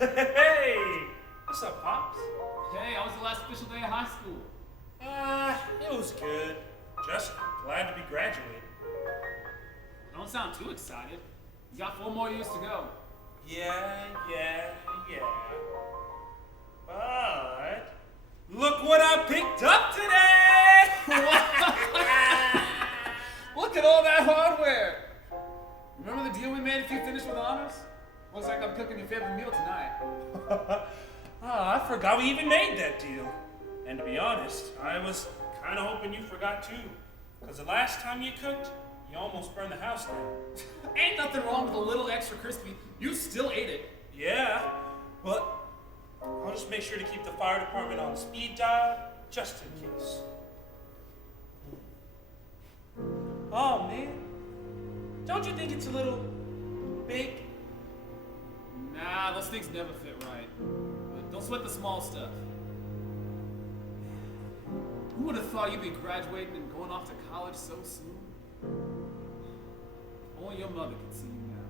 Hey! What's up, Pops? Hey, how was the last official day of high school? It was good. Just glad to be graduating. Don't sound too excited. You got 4 more years to go. Yeah. But look what I picked up today! Look at all that hardware! Remember the deal we made if you finished with honors? Looks like I'm cooking your favorite meal tonight. I forgot we even made that deal. And to be honest, I was kind of hoping you forgot too. Because the last time you cooked, you almost burned the house down. Ain't nothing wrong with a little extra crispy. You still ate it. Yeah, but I'll just make sure to keep the fire department on speed dial, just in case. Oh man, don't you think it's a little big? Nah, those things never fit right. But don't sweat the small stuff. Who would have thought you'd be graduating and going off to college so soon? Only your mother could see you now.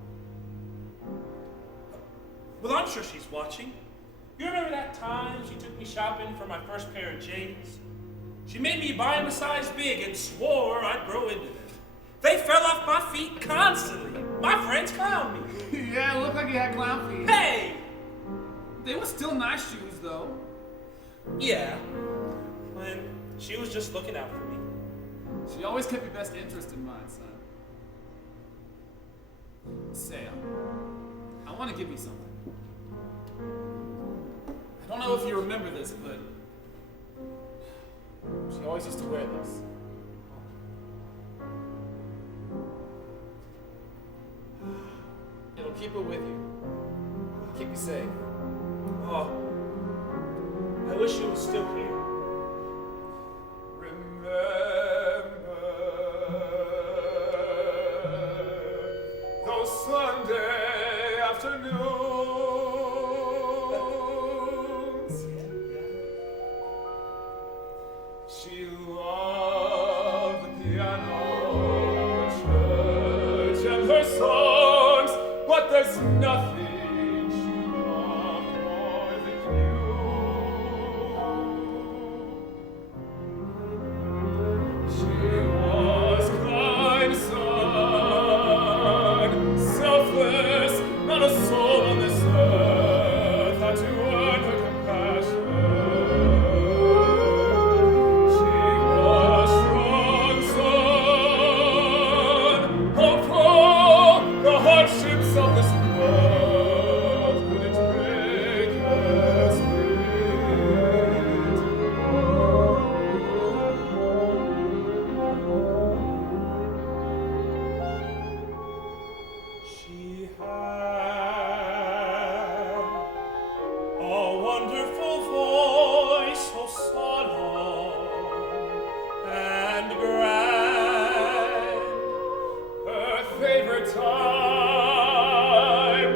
Well, I'm sure she's watching. You remember that time she took me shopping for my first pair of J's? She made me buy them a size big and swore I'd grow into them. They fell off my feet constantly. My friends clowned me. Yeah, it looked like you had clown feet. Hey! They were still nice shoes, though. Yeah. And she was just looking out for me. She always kept your best interest in mind, son. Say, I want to give you something. I don't know if you remember this, but she always used to wear this. It'll keep her with you. Keep you safe. Oh, I wish you was still here. Those Sunday afternoons. She loved the piano, the church, and her songs, but there's nothing she loved more than you. She was kind, son, selfless, not a soul on this earth had to earn her compassion. She was strong, son, hopeful, the hardships of this world couldn't break her spirit. She had a wonderful voice, so solemn and grand. Her favorite time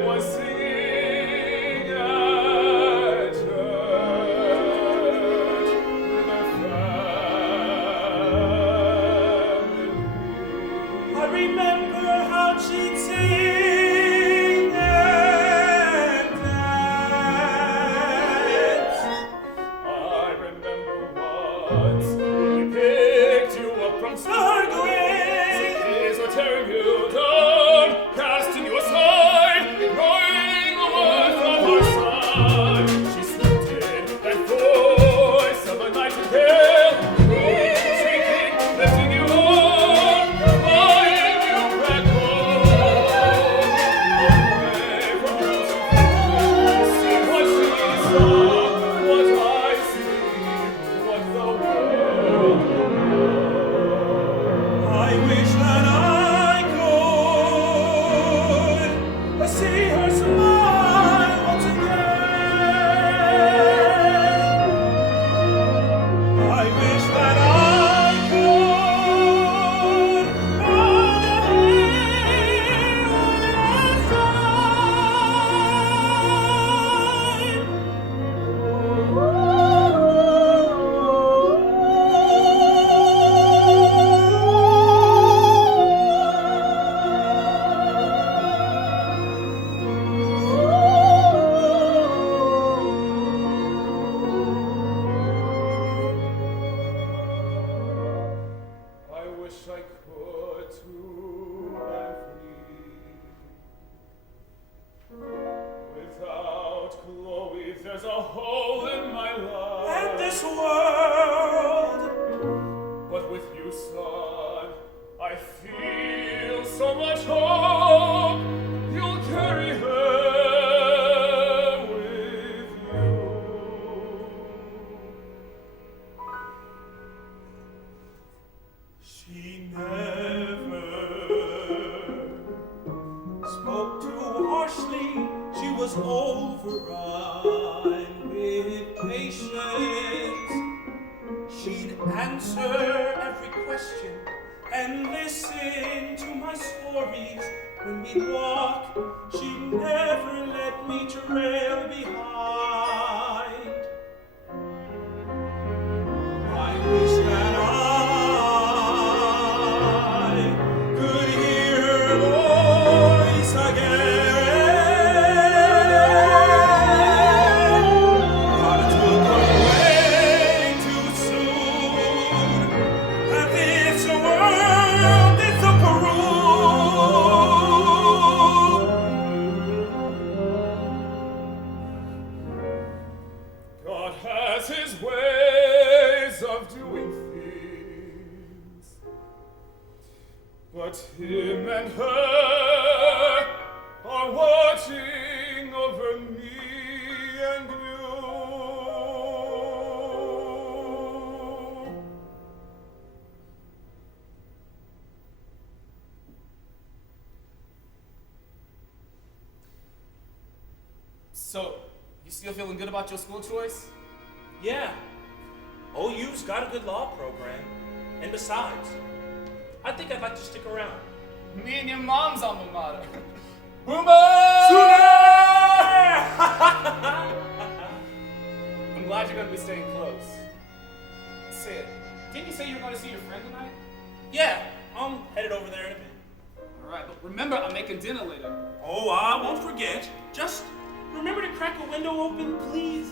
was singing at church with her family. I remember how she'd sing harshly, she was overrun with patience. She'd answer every question and listen to my stories. When we'd walk, she'd never let me trail behind. I wish that I could hear her voice again. But it took away too soon. And this world is a Peru. God has his ways of doing things, but him and her are watching over me and you. So, you still feeling good about your school choice? Yeah, OU's got a good law program. And besides, I think I'd like to stick around. Me and your mom's alma mater. Boomer! I'm glad you're gonna be staying close. Sid, didn't you say you were gonna see your friend tonight? Yeah, I'm headed over there in a bit. Alright, but remember, I'm making dinner later. Oh, I won't forget. Just remember to crack a window open, please.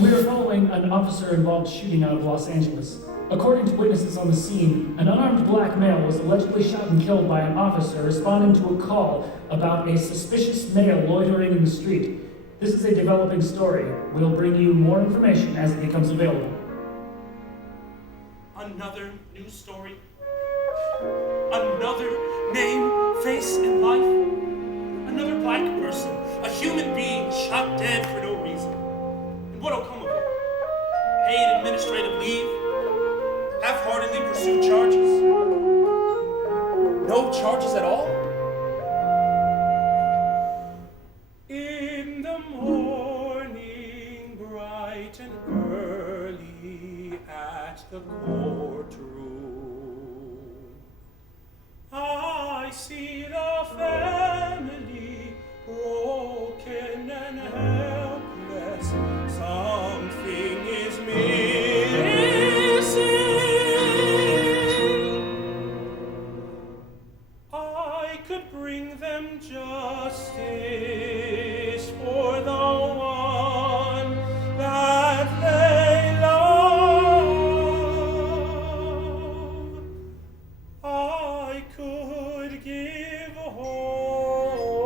We are following an officer-involved shooting out of Los Angeles. According to witnesses on the scene, an unarmed black male was allegedly shot and killed by an officer responding to a call about a suspicious male loitering in the street. This is a developing story. We'll bring you more information as it becomes available. Another news story. Another name, face, and life. Another black person, a human being shot dead for no reason. And what'll come of it? Paid administrative leave? Half-heartedly pursue charges? No charges at all? In the morning, bright and early at the courtroom, I see the family broken and helpless. Something is missing. I could bring them justice for the one that they love. I could give hope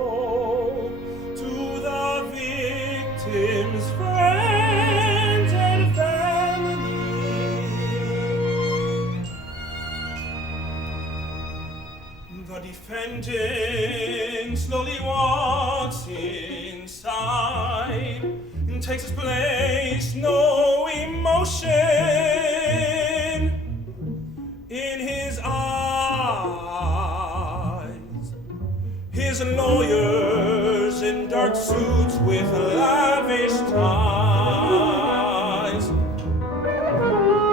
to the victims' friends and family. The defendant slowly walks inside and takes his place, no emotion in his eyes. His lawyers in dark suits with lavish ties.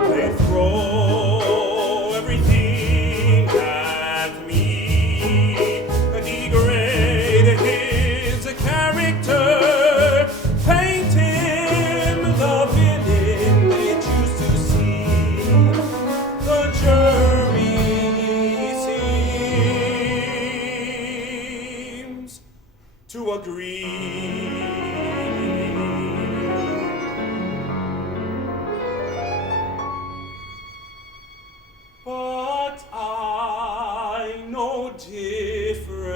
They throw everything at me and degrade his character, paint him the villain they choose to see. The jury seems to agree. But I know different,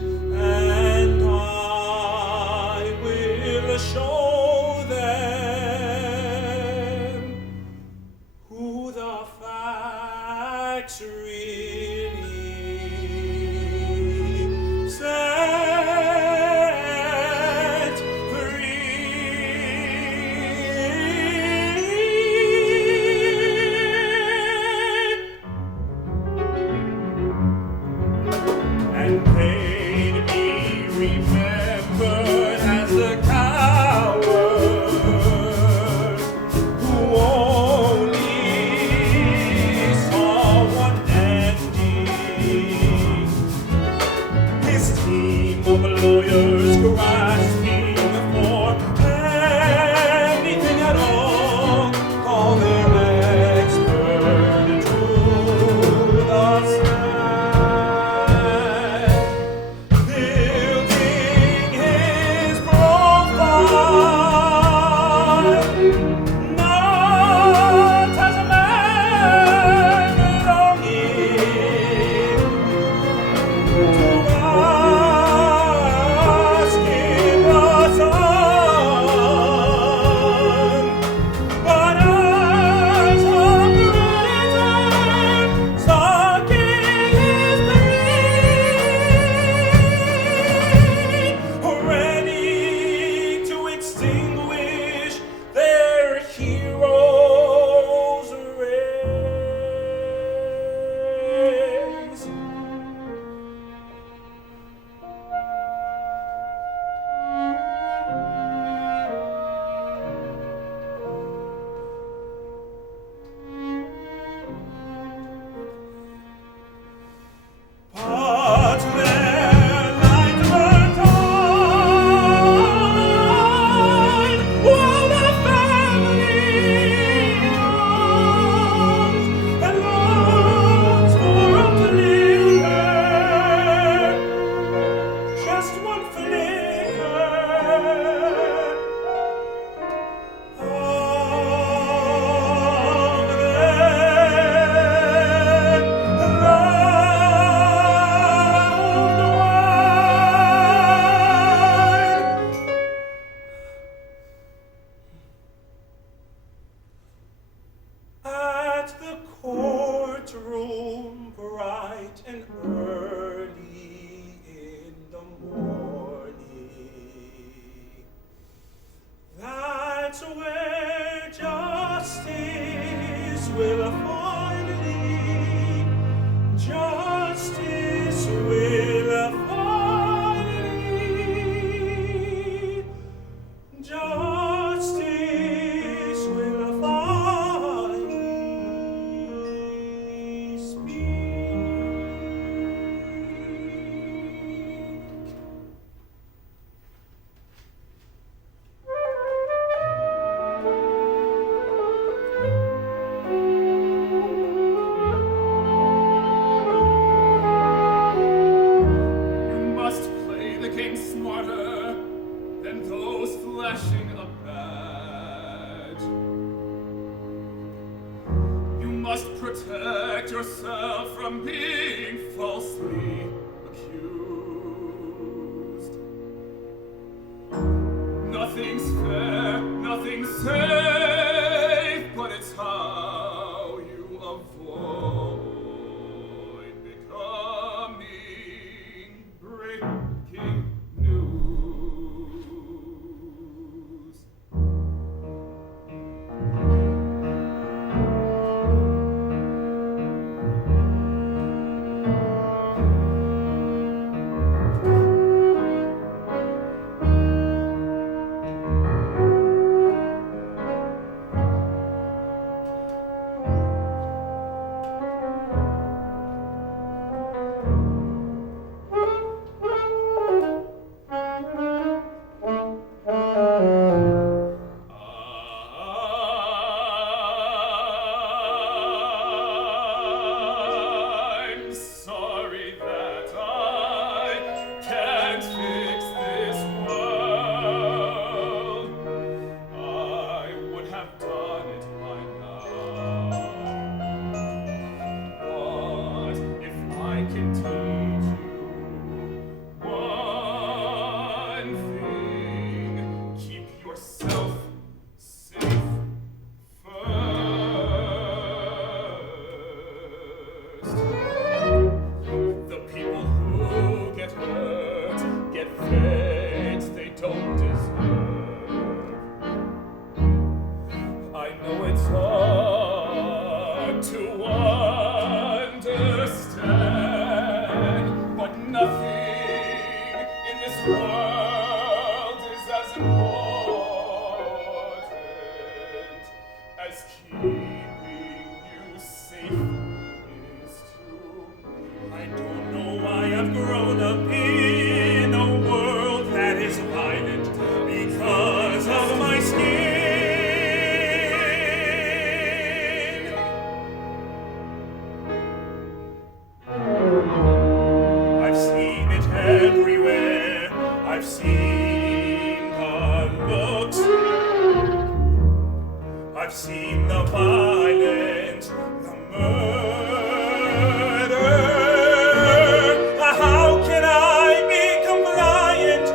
and I will show them who the facts really set free. early in the morning. That's where justice will finally, justice will finally, justice will finally speak. You must play the game smarter than those flashing a badge. You must protect yourself from being falsely accused. Nothing's fair, nothing's safe, but it's how you avoid becoming breaking news. I'm sorry that I can't fix this world. I would have done it by now. But if I can teach you one thing, keep yourself safe first. The people who get hurt get fates they don't deserve. I know it's hard to understand, but nothing in this world is as important as keeping you safe is to me. I don't know why I've grown up in a world that is violent because of my skin. I've seen it everywhere. I've seen the looks. I've seen the violence, the murder. How can I be compliant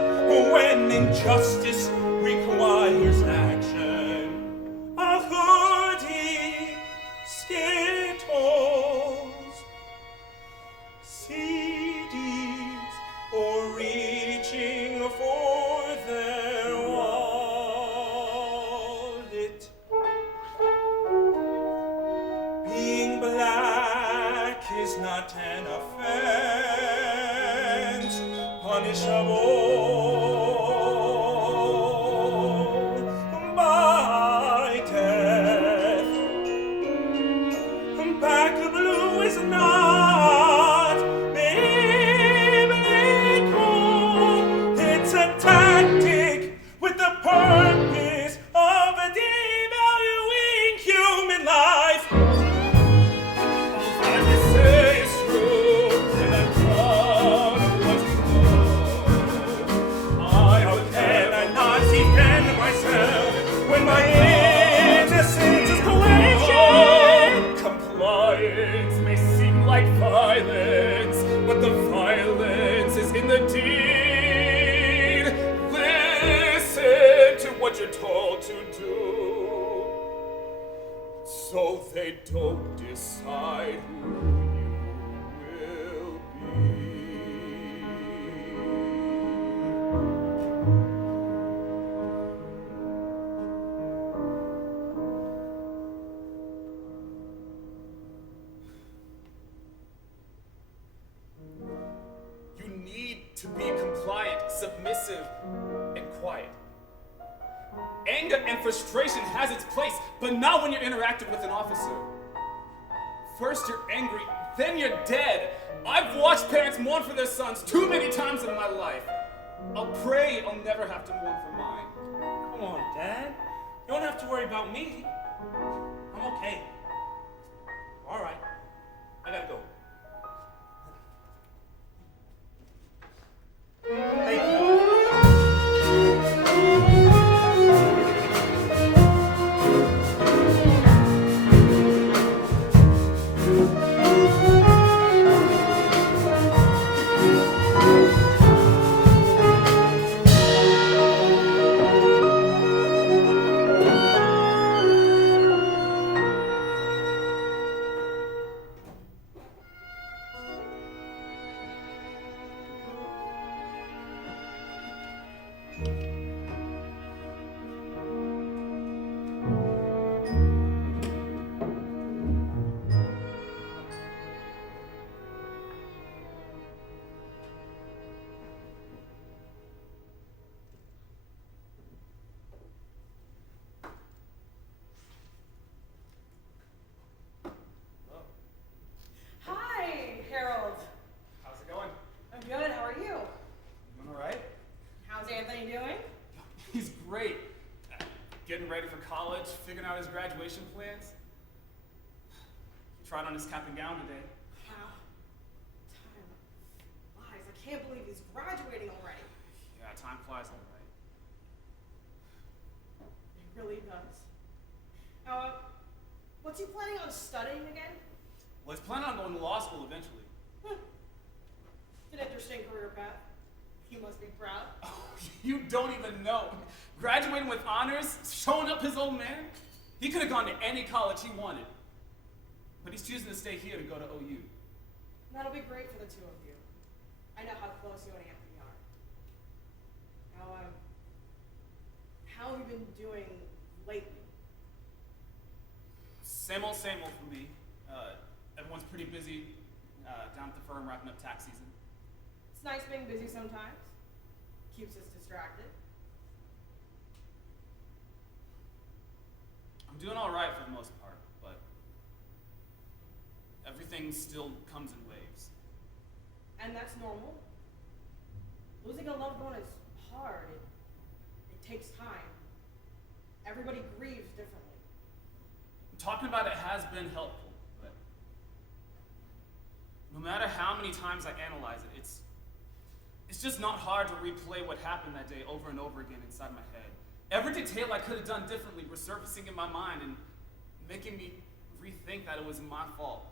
when injustice requires action? A hoodie, Skittles, CDs, or reaching for their wallet. Being black is not an offense, punishable by death. Back blue is not biblical. It's a tactic with the purpose of devaluing human life. All that you say is true, and I'm proud of what you know. How can I not defend myself when my innocence is questioned? Compliance may seem like violence, but the violence is in the deed. Listen to what you're told to do, so they don't decide who you will submissive, and quiet. Anger and frustration has its place, but not when you're interacting with an officer. First you're angry, then you're dead. I've watched parents mourn for their sons too many times in my life. I'll pray I'll never have to mourn for mine. Come on, Dad. You don't have to worry about me. I'm okay. All right. I gotta go. Thank you. Hi, Harold. How's it going? I'm good. How are you? Doing all right? How's Anthony doing? He's great. Getting ready for college, figuring out his graduation plans. He tried on his cap and gown today. Wow. Time flies. I can't believe he's graduating already. Yeah, time flies all right. It really does. What's he planning on studying again? Well, he's planning on going to law school eventually. It's an interesting career path. He must be proud. Oh, you don't even know. Graduating with honors, showing up his old man. He could have gone to any college he wanted. But he's choosing to stay here to go to OU. That'll be great for the two of you. I know how close you and Anthony are. How have you been doing lately? Same old for me. Everyone's pretty busy down at the firm wrapping up tax season. It's nice being busy sometimes. Keeps us distracted. I'm doing all right for the most part, but everything still comes in waves. And that's normal. Losing a loved one is hard. It takes time. Everybody grieves differently. Talking about it has been helpful, but no matter how many times I analyze it, it's just not hard to replay what happened that day over and over again inside my head. Every detail I could have done differently were surfacing in my mind and making me rethink that it was my fault.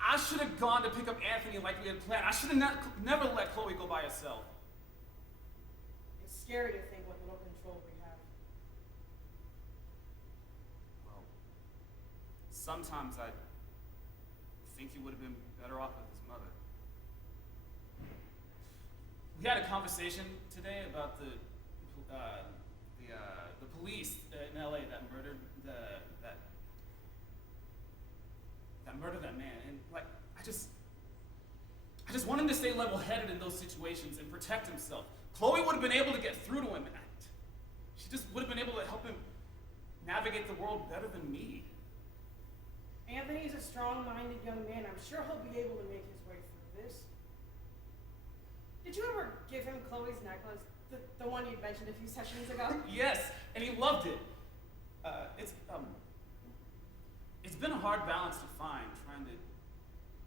I should have gone to pick up Anthony like we had planned. I should have never let Chloe go by herself. It's scary to think what little control we have. Well, sometimes I think he would have been better off with his mother. We had a conversation today about the police in LA that murdered that man, and like I just want him to stay level-headed in those situations and protect himself. Chloe would have been able to get through to him, and she just would have been able to help him navigate the world better than me. Anthony's a strong-minded young man. I'm sure he'll be able to make his way through this. Did you ever give him Chloe's necklace? The one you mentioned a few sessions ago? Yes, and he loved it. It's been a hard balance to find, trying to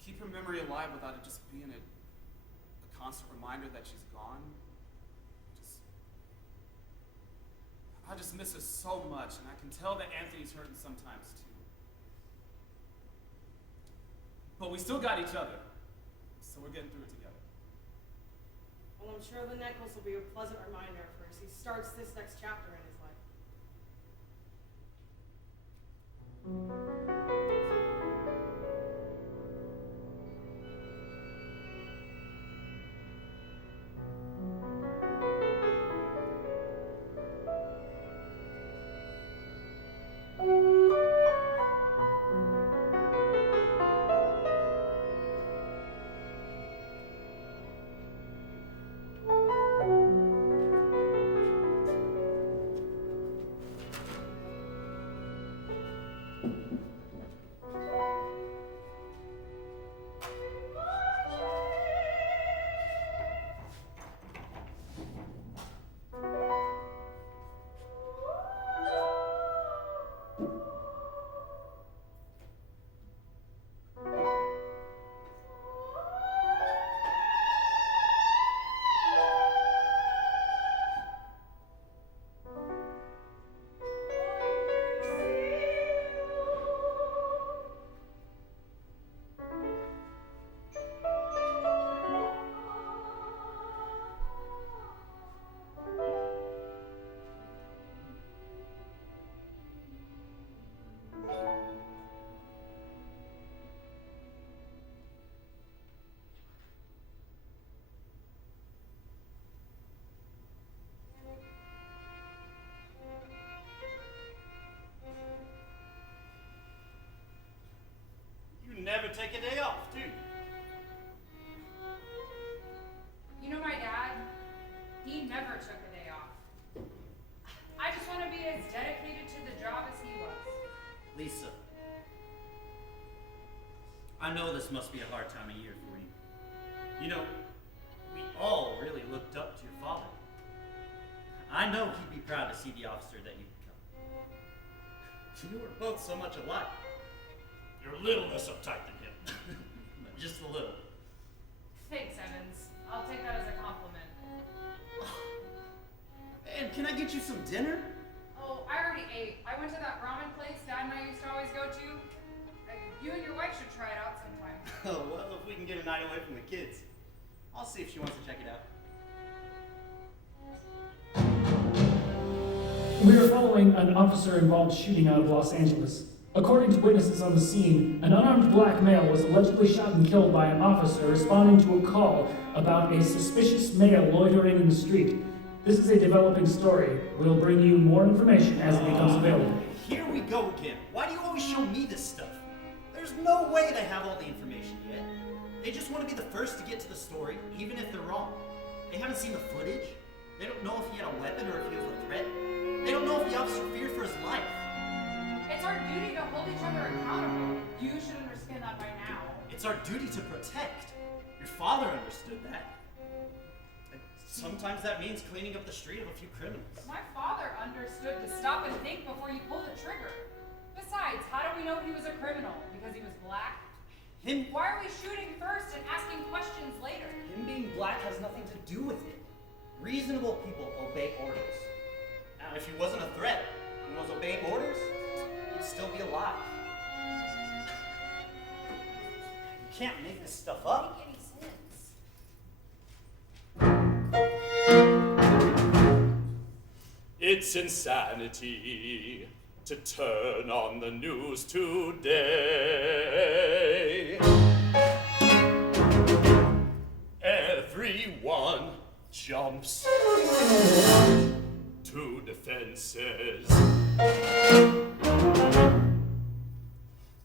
keep her memory alive without it just being a constant reminder that she's gone. I just miss her so much, and I can tell that Anthony's hurting sometimes too. But we still got each other, so we're getting through it together. Well, I'm sure the necklace will be a pleasant reminder for as he starts this next chapter in his life. I know this must be a hard time of year for you. You know, we all really looked up to your father. I know he'd be proud to see the officer that you've become. You were both so much alike. You're a little less uptight than him. Just a little. Thanks, Evans. I'll take that as a compliment. And can I get you some dinner? Oh, I already ate. I went to that ramen place Dad and I used to always go to. You and your wife should try it out sometime. Oh, well, if we can get a night away from the kids. I'll see if she wants to check it out. We are following an officer-involved shooting out of Los Angeles. According to witnesses on the scene, an unarmed black male was allegedly shot and killed by an officer responding to a call about a suspicious male loitering in the street. This is a developing story. We'll bring you more information as it becomes available. Here we go again. Why do you always show me this stuff? There's no way they have all the information yet. They just want to be the first to get to the story, even if they're wrong. They haven't seen the footage. They don't know if he had a weapon or if he was a threat. They don't know if the officer feared for his life. It's our duty to hold each other accountable. You should understand that by now. It's our duty to protect. Your father understood that. And sometimes that means cleaning up the street of a few criminals. My father understood to stop and think before you pull the trigger. Besides, how do we know he was a criminal? Because he was black? Why are we shooting first and asking questions later? Him being black has nothing to do with it. Reasonable people obey orders. Now, if he wasn't a threat and was obeying orders, he'd still be alive. You can't make this stuff up. Doesn't make any sense. It's insanity to turn on the news today. Everyone jumps to defenses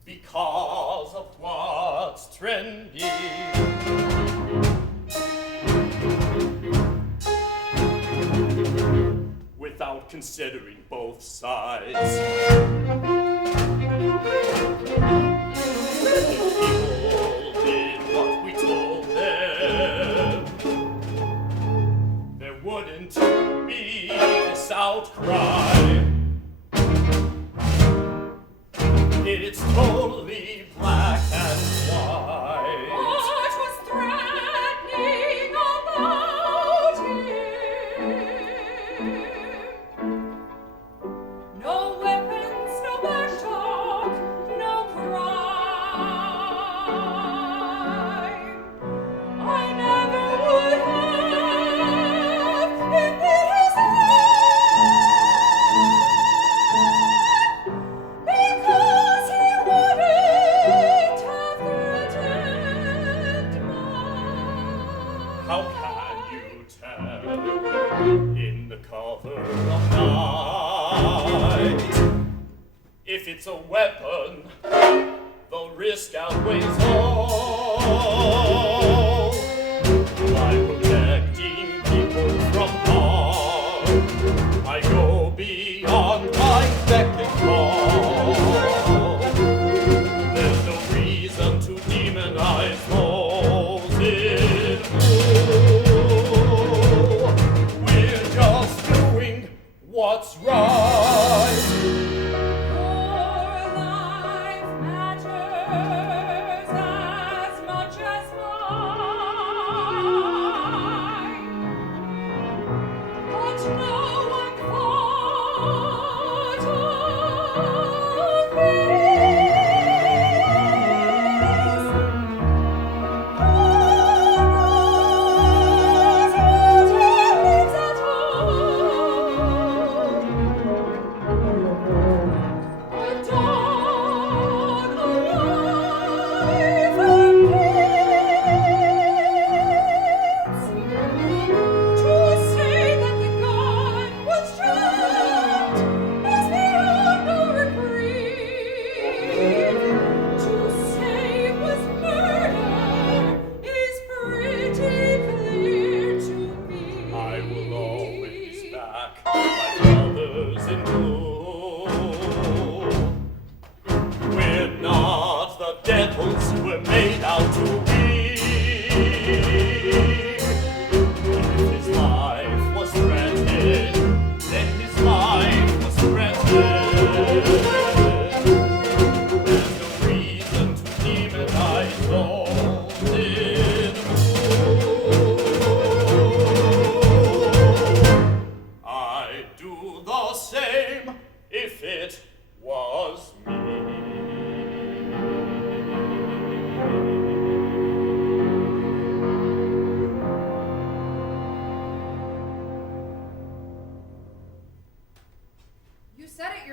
because of what's trendy. Without considering both sides. If people did what we told them, there wouldn't be this outcry. It's totally black and white. What was threatening about him? No weapons, no back talk, no crime. I never would have admitted his life because he wouldn't have threatened mine. How can you tell in the cover of night? If it's a weapon, the risk outweighs all. By protecting people from harm, I go beyond my beck and call. There's no reason to demonize those in blue. We're just doing what's right. Your life matters as much as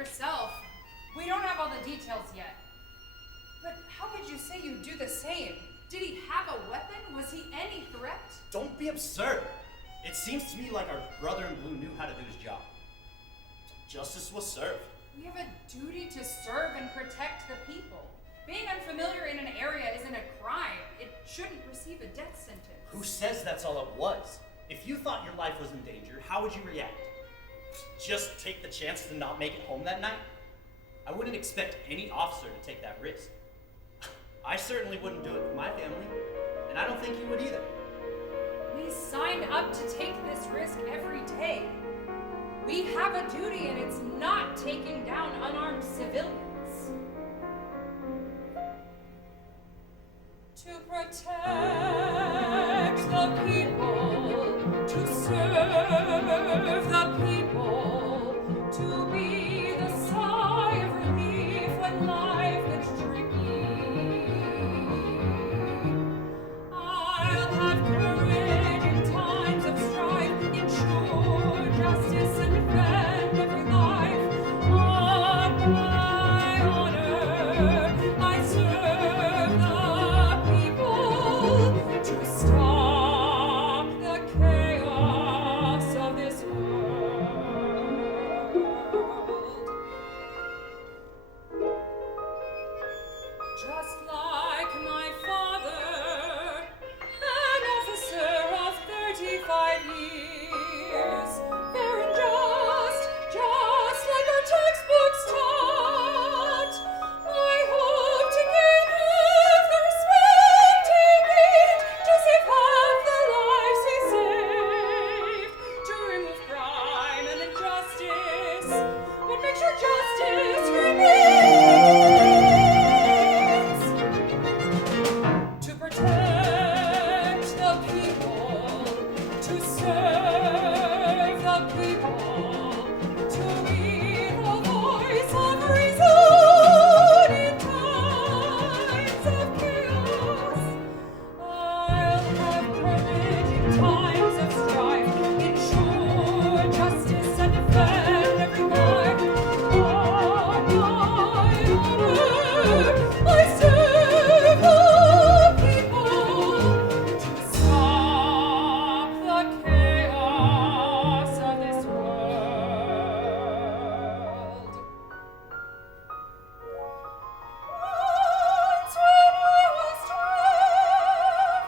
yourself. We don't have all the details yet. But how could you say you'd do the same? Did he have a weapon? Was he any threat? Don't be absurd. It seems to me like our brother in blue knew how to do his job. Justice was served. We have a duty to serve and protect the people. Being unfamiliar in an area isn't a crime. It shouldn't receive a death sentence. Who says that's all it was? If you thought your life was in danger, how would you react? Just take the chance to not make it home that night? I wouldn't expect any officer to take that risk. I certainly wouldn't do it for my family, and I don't think you would either. We signed up to take this risk every day. We have a duty, and it's not taking down unarmed civilians. To protect the people, to serve the people, to be the sigh of relief when life gets tricky. I'll have courage in times of strife, ensure justice and defend every life. On my honor, I serve the people to stop the chaos of this world. Just like my father, an officer of 35 years, fair and just like our textbooks taught. I hope to gain half the respect he gained, to save half the lives he saved, to remove crime and injustice, but make sure justice remains. To protect the people, to serve the people, to be the voice of reason in times of chaos. I'll have courage in times of strife, ensure justice and defend every life. On my honor, I serve the people to stop the chaos of this world. Once when I was 12,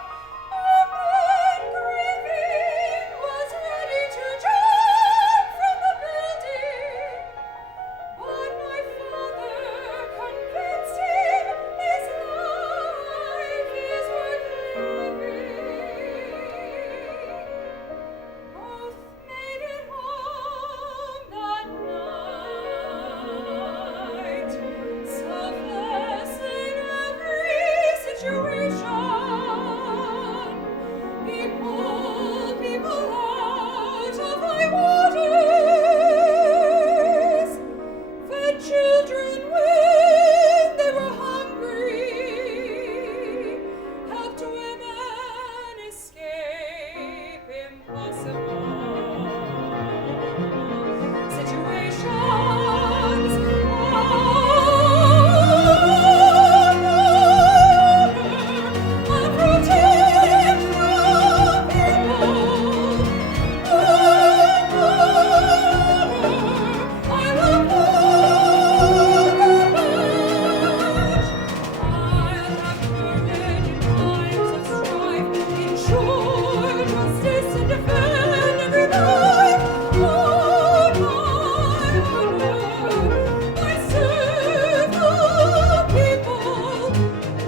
a man grieving was ready to jump from the building. But my father convinced him his life is worth living. Both made it home that night, selfless in every situation. He pulled people out of high waters, fed children when they were hungry, helped women escape impossible situations. I'll protect the people. I will I'll have courage in times of strife, ensure justice and defend every life. On my honor, I serve the people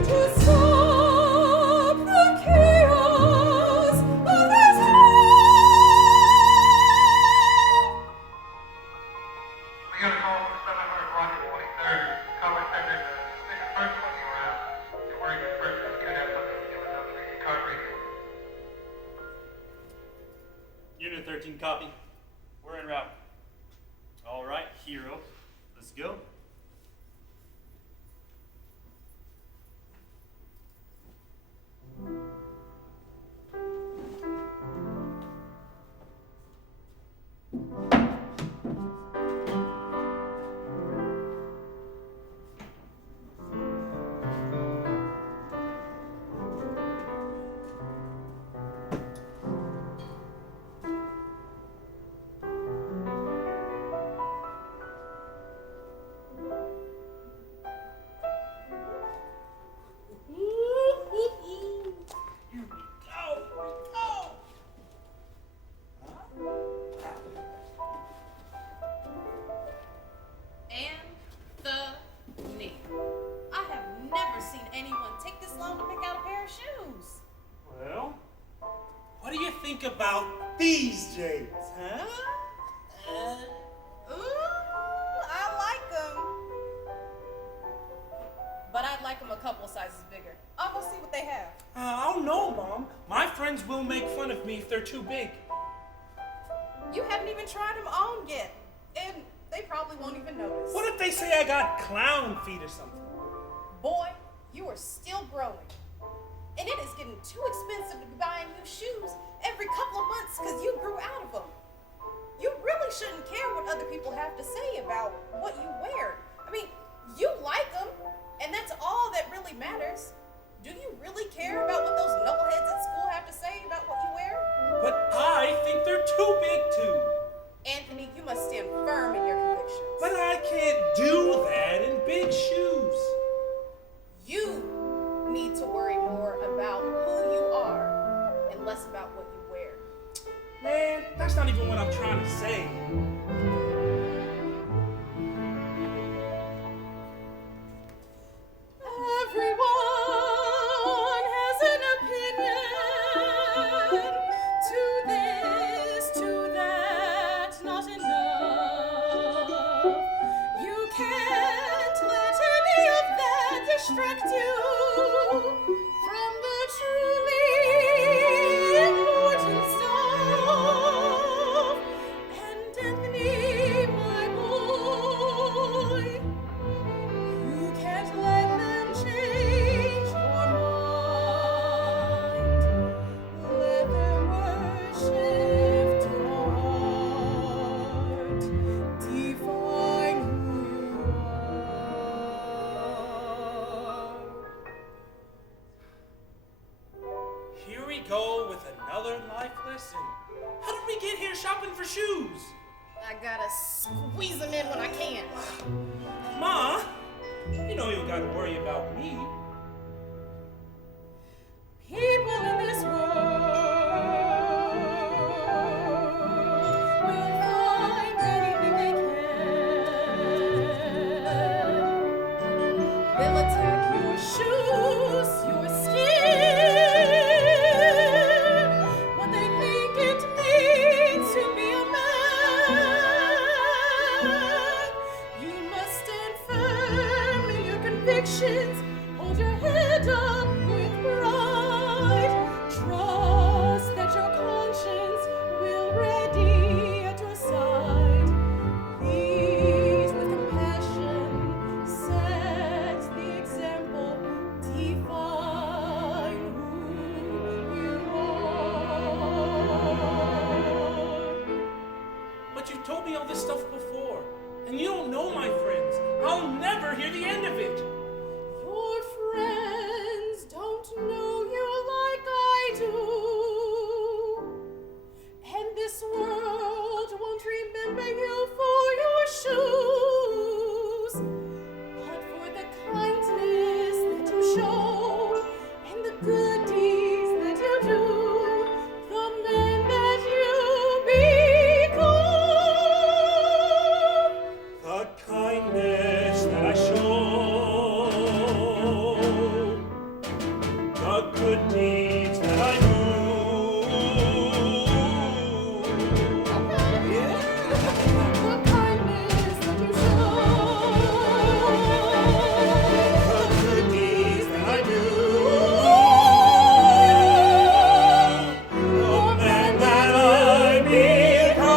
to stop the chaos of this We got a call from 700 block of 23rd. Caller said there's a suspicious person walking around. They're worried this person could have something to do with the recent car break-in. Unit 13 copy. We're en route. All right, hero. Let's go. think about these Jays, huh? Ooh, I like them. But I'd like them a couple sizes bigger. I'll go see what they have. I don't know, Mom. My friends will make fun of me if they're too big. You haven't even tried them on yet. And they probably won't even notice. What if they say I got clown feet or something? Boy, you are still growing. And it is getting too expensive to be buying new shoes every couple of months because you grew out of them. You really shouldn't care what other people have to say about what you wear. I mean, you like them, and that's all that really matters. Do you really care about what those knuckleheads at school have to say about what you wear? But I think they're too big too. Anthony, you must stand firm in your convictions. But I can't do that in big shoes. You need to worry more about who you are and less about what you wear. Man, that's not even what I'm trying to say. Everyone has an opinion. To this, to that, not enough. You can't let any of that distract you from the truly important stuff. And Anthony, my boy, you can't let them change your mind. Let their words shift your heart. Define who you are. Here we go with another life lesson. How did we get here shopping for shoes? I gotta squeeze them in when I can. Ma, you know you don't gotta worry about me. People in this world will find anything they can. They'll attack your shoes, your skin, what they think it means to be a man. You must stand firm in your convictions. Hold your head up with pride. Trust that your conscience will ready at your side. Lead with compassion. Set the example. Define who you are. But you told me all this stuff before, and you don't know my friends. I'll never hear the end of it. Your friends don't know you like I do. And this world won't remember you for your shoes. But for the kindness that you show and the good deeds that you do, the man that you become. The kindness that I show, the good deeds that I do. The kindness that you show. The good deeds that I do. The man that I become.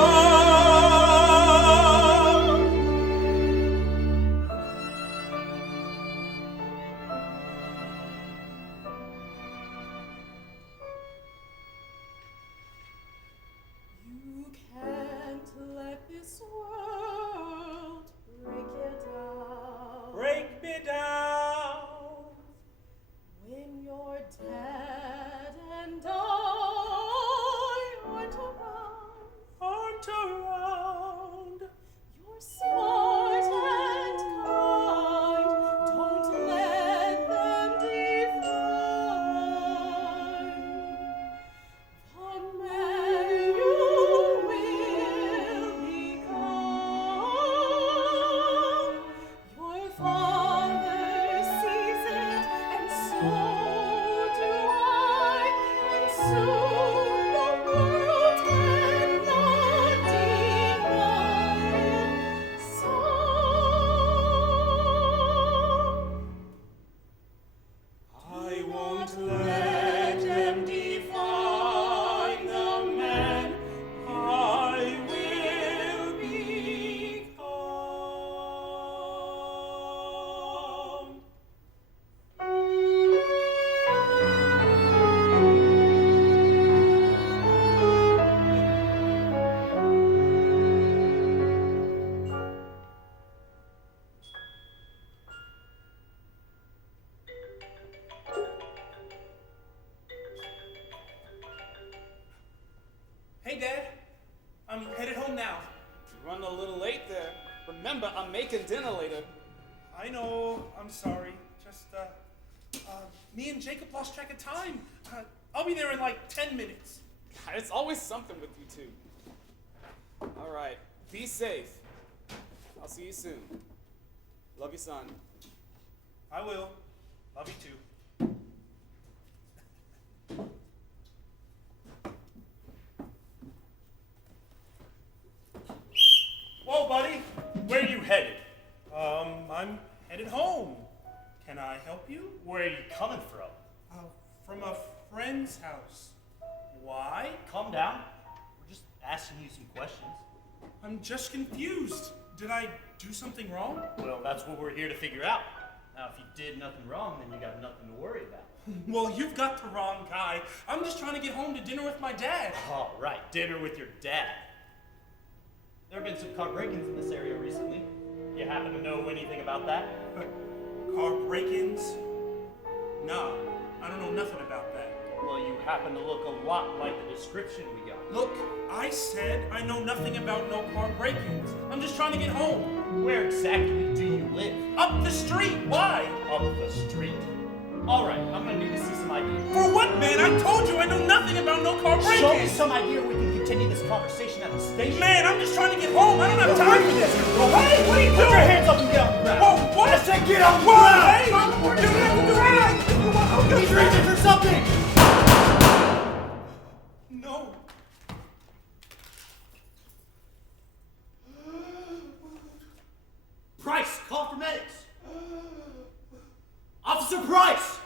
You can't let this world break you down. Break me down. When your dad and I aren't around. You're smart and kind. Don't let them define the man you will become. Your father sees it, and so do I, and soon the world Hey, Dad. I'm headed home now. You're running a little late there. Remember, I'm making dinner later. I know. I'm sorry. Just, me and Jacob lost track of time. I'll be there in like 10 minutes. It's always something with you two. All right. Be safe. I'll see you soon. Love you, son. I will. Love you too. Whoa, buddy. Where are you headed? I'm headed home. Can I help you? Where are you coming from? From a friend's house. Why? Calm down. We're just asking you some questions. I'm just confused. Did I do something wrong? Well, that's what we're here to figure out. Now, if you did nothing wrong, then you got nothing to worry about. Well, you've got the wrong guy. I'm just trying to get home to dinner with my dad. All right, dinner with your dad. There have been some car break-ins in this area recently. You happen to know anything about that? Car break-ins? Nah, I don't know nothing about that. Well, you happen to look a lot like the description we got. Look, I said I know nothing about no car break-ins. I'm just trying to get home. Where exactly do you live? Up the street. Why? Up the street. All right, I'm gonna need to see some ID. For what, man? I told you I know nothing about no car break-ins. Show me some ID or we can continue this conversation at the station. Man, I'm just trying to get home. I don't have time for this. Hey, what are you doing? Put your hands up and get on the ground. Whoa, what? I said get on the Whoa, ground. hey! You don't have to do anything. He's reaching for something. No. Price, call for medics. Officer Price!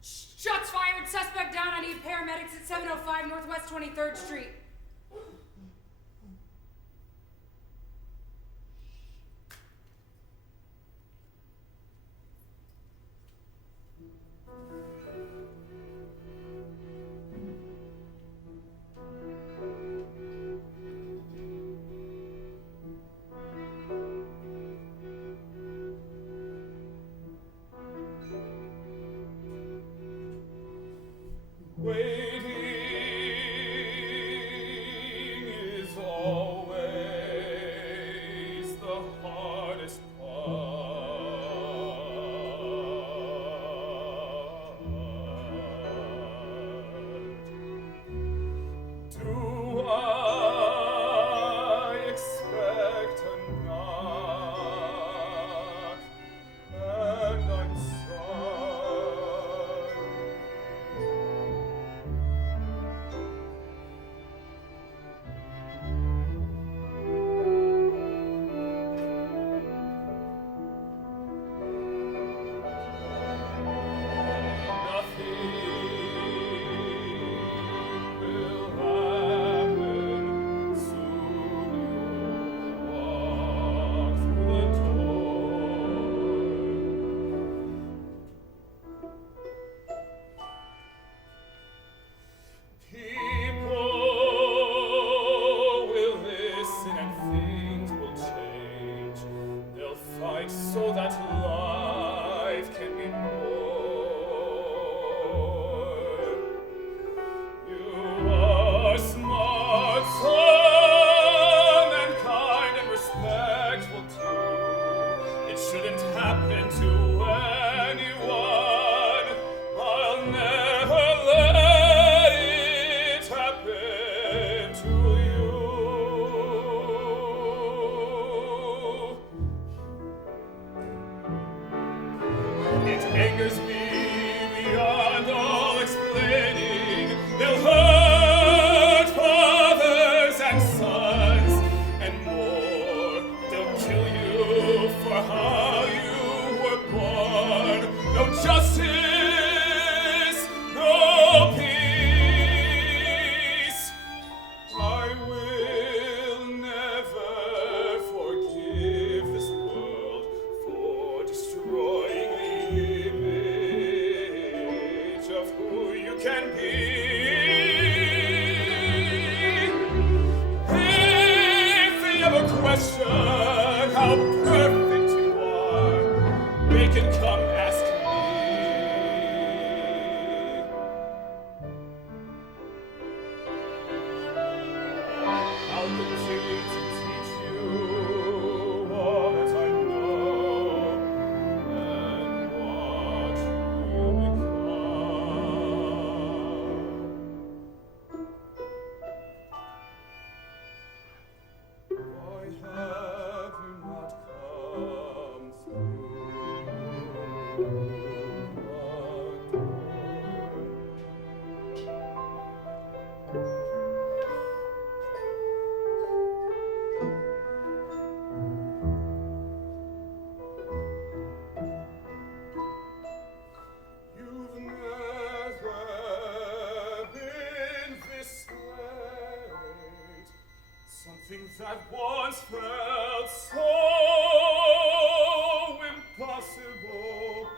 Shots fired. Suspect down. I need paramedics at 705 Northwest 23rd Street. Waiting is always the hardest part. Do I expect a knock? And I'm sorry. People will listen and things will change. They'll fight so that life can be more. You are smart, son, and kind and respectful too. It shouldn't happen to anyone. I'll never let it happen to you. It angers me beyond all explaining. They'll hurt fathers and sons and more. They'll kill you for how you were born. No justice, no peace. I will never forgive this world for destroying the image of who you can be. If they ever question how perfect you are, they can come ask me. I've once felt so impossible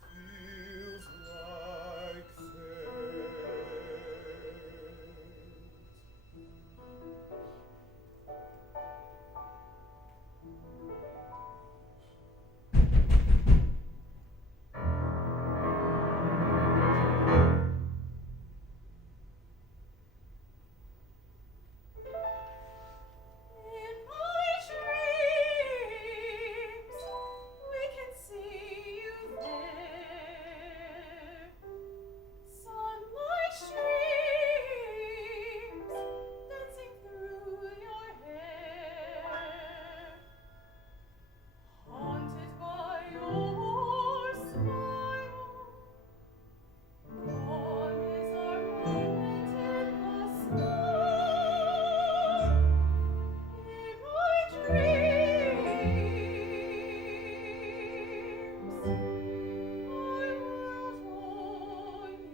feels like fate. In my dreams, we can see you there. Sunlight streams dancing through your hair. Haunted by your smile, gone is our moment in the snow. In my dreams, I will join you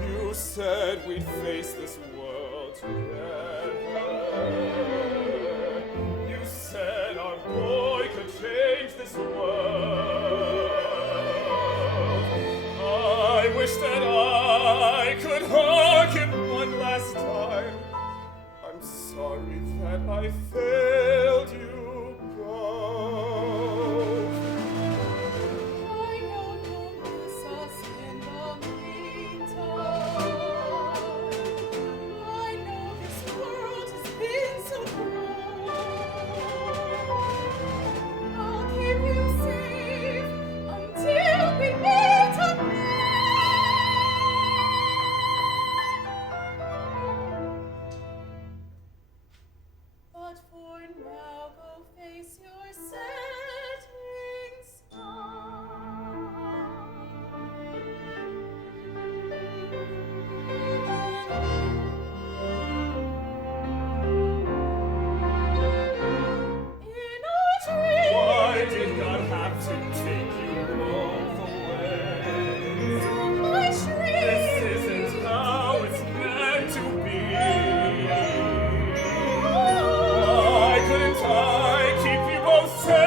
You said we'd face this world together. You said our boy could change this world. I wish that I could hug him one last time. I'm sorry that I failed you both. I know you'll miss us in the meantime. I know this world has been so cruel. I'll keep you safe until we meet again. But for now, go face your setting In our dreams, Why did God have to take you both away? my This dreams, isn't how it's meant to be. Why couldn't I keep you both safe?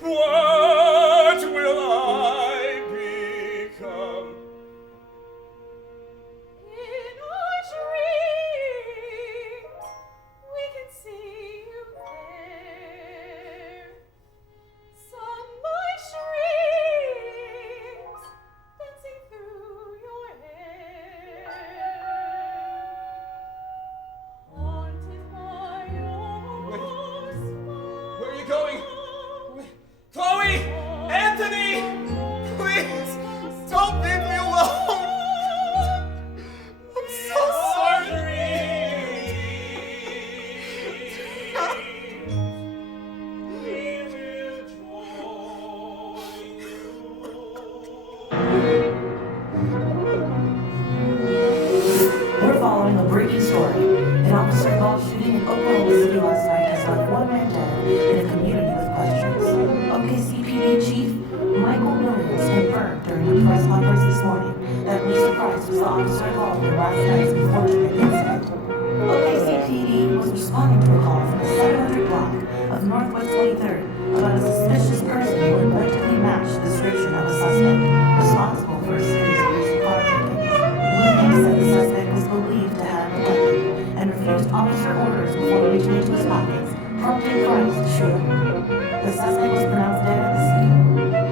What will I become? in our dreams, we can see you there. Sunlight streams dancing through your hair. Haunted by your smile. Where are you going? Chloe! Anthony! Please! Don't leave me alone! I'm so sorry! We're following a breaking story. An officer-involved shooting in Oklahoma City last night has left one man dead in a community with questions. OKCPD Chief Michael Williams confirmed during a press conference this morning that Lisa Price was the officer involved in last night's unfortunate incident. OKCPD was responding to a call from the 700 block of Northwest 23rd about a suspicious person who allegedly matched the description of a suspect responsible for a series of recent car break-ins. Williams said the suspect was believed to have a weapon and refused officer orders before reaching into his pockets, prompting Price to shoot him. The suspect was pronounced dead at the scene.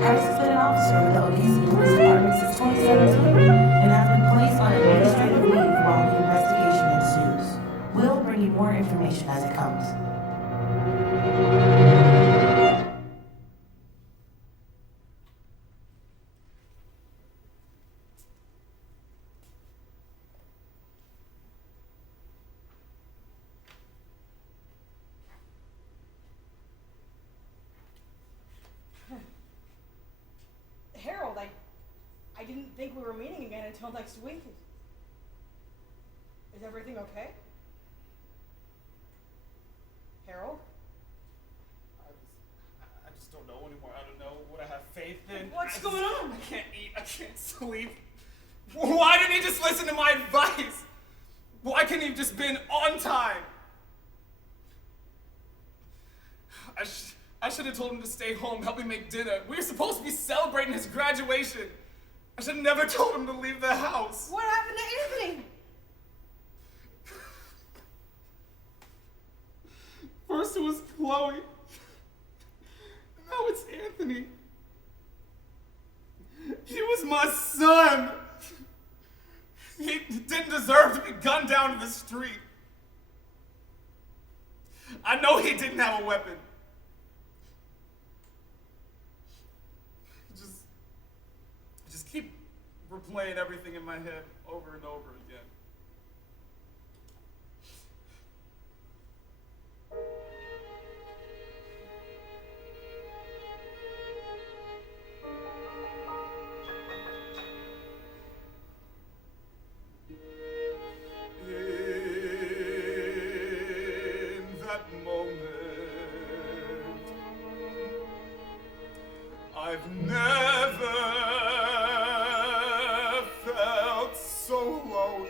Price has been an officer with the OKC Police Department since 2017 and has been placed on administrative leave while the investigation ensues. We'll bring you more information as it comes. until next week. Is everything okay? Harold? I just don't know anymore. I don't know what I have faith in. What's going on? I can't eat. I can't sleep. Why didn't he just listen to my advice? Why couldn't he have just been on time? I should have told him to stay home, help me make dinner. We were supposed to be celebrating his graduation. I should have never told him to leave the house. What happened to Anthony? First it was Chloe. Now it's Anthony. He was my son. He didn't deserve to be gunned down in the street. I know he didn't have a weapon. Just keep replaying everything in my head over and over again. In that moment, I've never felt so alone.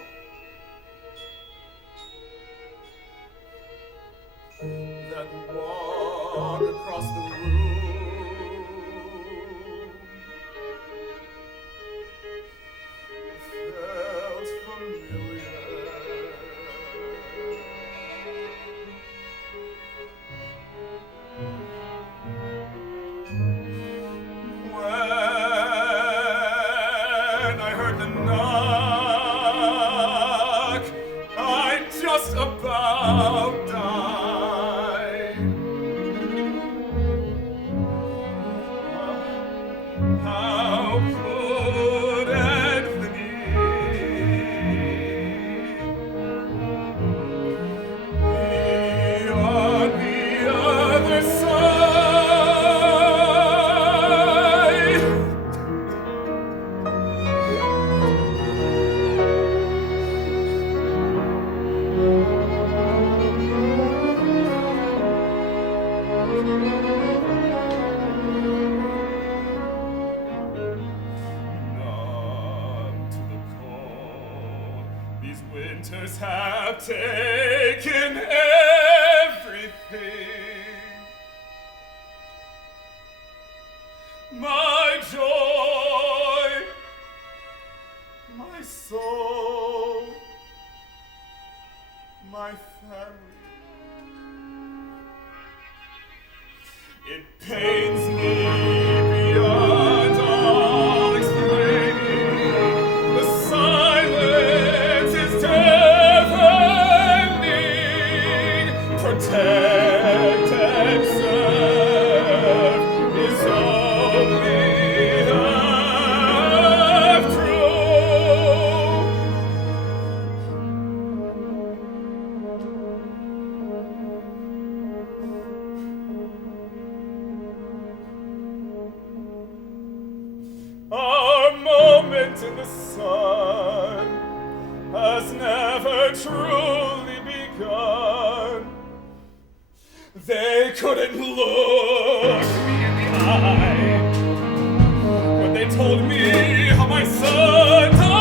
That walk across the room felt familiar. When I heard the knock, I just about died. How could Anthony be on the other side? Numb to the cold, these winters have taken everything. My joy, my soul, my family. It pains me beyond all explaining. The silence is deafening. Protect and serve is only half true. Our moment in the sun has never truly begun. They couldn't look me in the eye when they told me how my son died,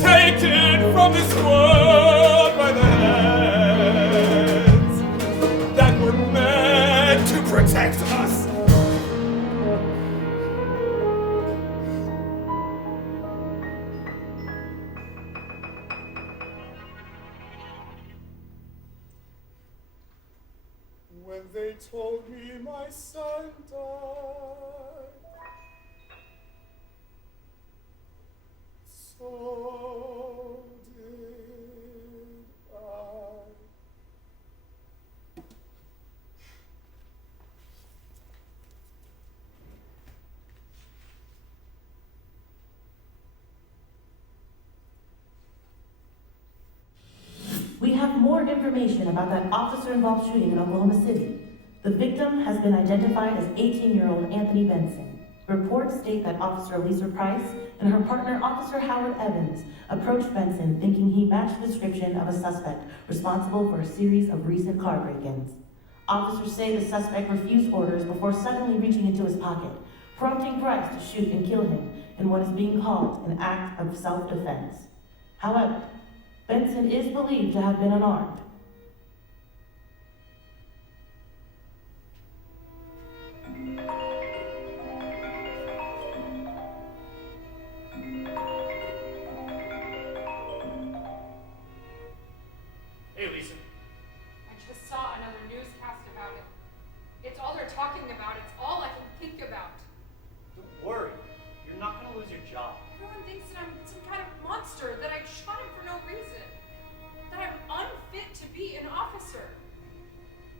taken from this world by the hands that were meant to protect us. When they told me my son died, so did I. We have more information about that officer-involved shooting in Oklahoma City. The victim has been identified as 18-year-old Anthony Benson. Reports state that Officer Lisa Price and her partner, Officer Howard Evans, approached Benson thinking he matched the description of a suspect responsible for a series of recent car break-ins. Officers say the suspect refused orders before suddenly reaching into his pocket, prompting Price to shoot and kill him in what is being called an act of self-defense. However, Benson is believed to have been unarmed. Hey, Lisa. I just saw another newscast about it. It's all they're talking about. It's all I can think about. Don't worry. You're not gonna lose your job. Everyone thinks that I'm some kind of monster, that I shot him for no reason, that I'm unfit to be an officer.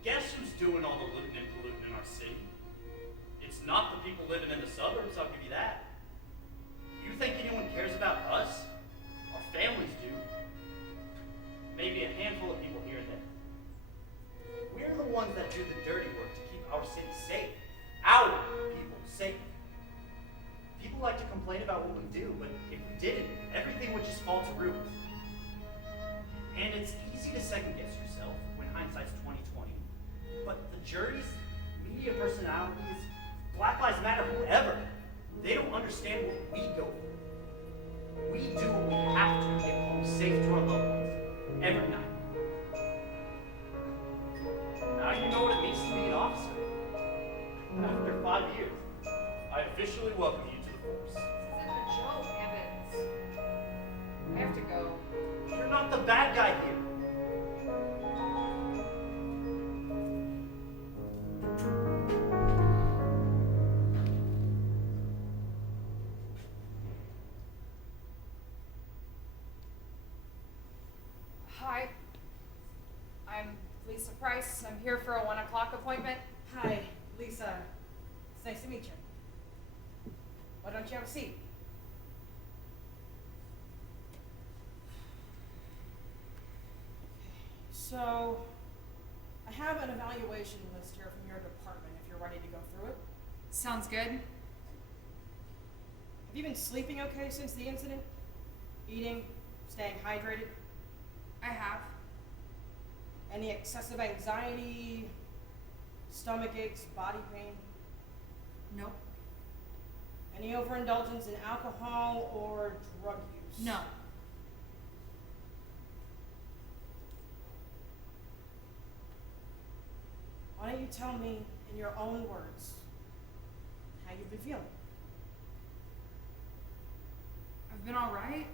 Guess who's doing all the looting and polluting in our city? It's not the people living in the suburbs, I'll give you that. You think anyone cares about us? Our families do. Maybe a handful of people here and there. We're the ones that do the dirty work to keep our city safe. Our people safe. People like to complain about what we do, but if we didn't, everything would just fall to ruin. And it's easy to second guess yourself when hindsight's 20/20. But the juries, media personalities, Black Lives Matter, whoever, they don't understand what we go through. We do what we have to get home safe to our loved ones every night. Now you know what it means to be an officer. After 5 years, I officially welcome you to the force. This isn't a joke, Evans. I have to go. You're not the bad guy here. Hi. I'm Lisa Price. I'm here for a 1 o'clock appointment. Hi, Lisa. It's nice to meet you. Why don't you have a seat? So, I have an evaluation list here from your department if you're ready to go through it. Sounds good. Have you been sleeping okay since the incident? Eating, staying hydrated? I have. Any excessive anxiety, stomach aches, body pain? Nope. Any overindulgence in alcohol or drug use? No. Why don't you tell me in your own words how you've been feeling? I've been all right.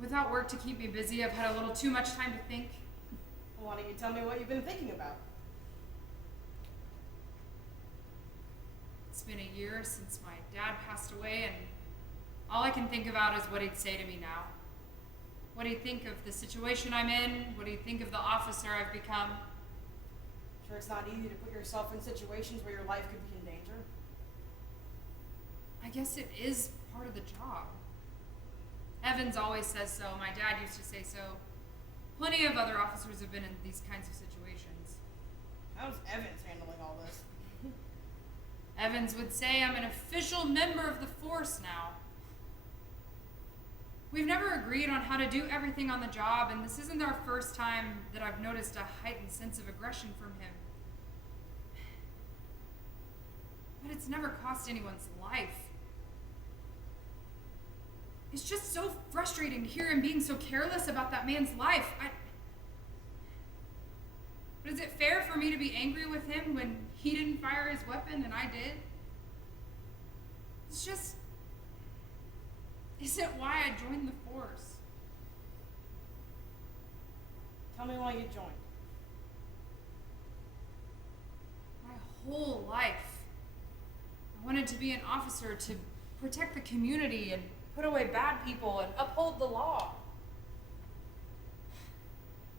Without work to keep me busy, I've had a little too much time to think. Well, why don't you tell me what you've been thinking about? It's been a year since my dad passed away, and all I can think about is what he'd say to me now. What he'd think of the situation I'm in, what he'd think of the officer I've become. Sure, it's not easy to put yourself in situations where your life could be in danger. I guess it is part of the job. Evans always says so. My dad used to say so. Plenty of other officers have been in these kinds of situations. How's Evans handling all this? Evans would say I'm an official member of the force now. We've never agreed on how to do everything on the job, and this isn't our first time that I've noticed a heightened sense of aggression from him. But it's never cost anyone's life. It's just so frustrating to hear him being so careless about that man's life. But is it fair for me to be angry with him when he didn't fire his weapon and I did? It's just isn't why I joined the force. Tell me why you joined. My whole life, I wanted to be an officer to protect the community and put away bad people and uphold the law.